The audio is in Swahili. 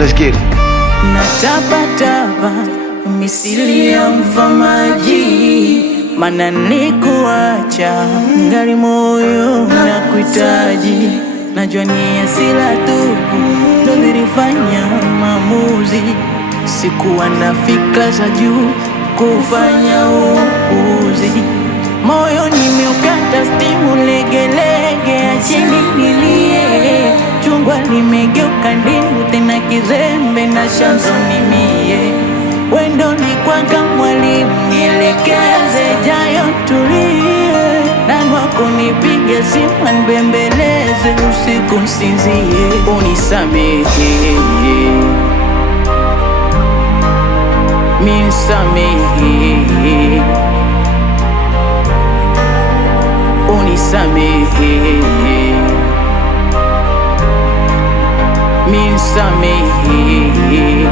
Let's get it. Natapatapa misili ya mfamaji, mana nikuacha ngari moyo na kuitaji. Najua ni hasira tu ndo nilifanya maamuzi, sikuwa na fikra za juu kufanya upuzi. Moyo nimeukata stimu legelege, acheni nilie. Chungwa limegeuka ndimu tena kizembe na chanzo ni mie. Wendo ni kwanga mwalimu nielekeze, jayo tulie. Nani wako nipige simu nibembeleze, usiku nsinzie. Unisamehe, nisamehe. Unisamehe, nisamehe.